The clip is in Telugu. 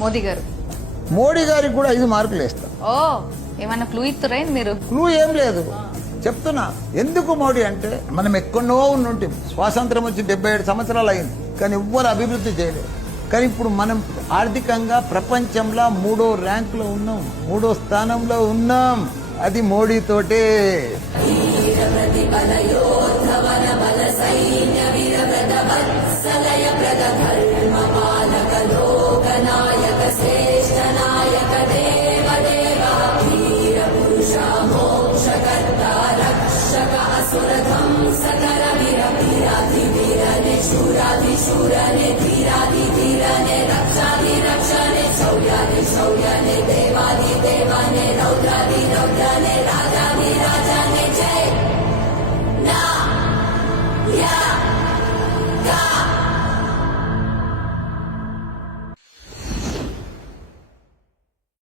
మోడీ గారికి కూడా 5 మార్కులు వేస్తాం. ఓ ఏమన్నా క్లూ ఇస్తురా మీరు? క్లూ ఏం లేదు, చెప్తున్నా. ఎందుకు మోడీ అంటే మనం ఎక్కడో ఉంటే స్వాతంత్రం వచ్చి 77 సంవత్సరాలు అయింది, కానీ ఎవ్వరు అభివృద్ధి చేయలేదు. కానీ ఇప్పుడు మనం ఆర్థికంగా ప్రపంచంలో 3వ ర్యాంకులో ఉన్నాం, 3వ స్థానంలో ఉన్నాం. అది మోడీతోటే. శౌర్యాని రక్షాని శౌర్యాని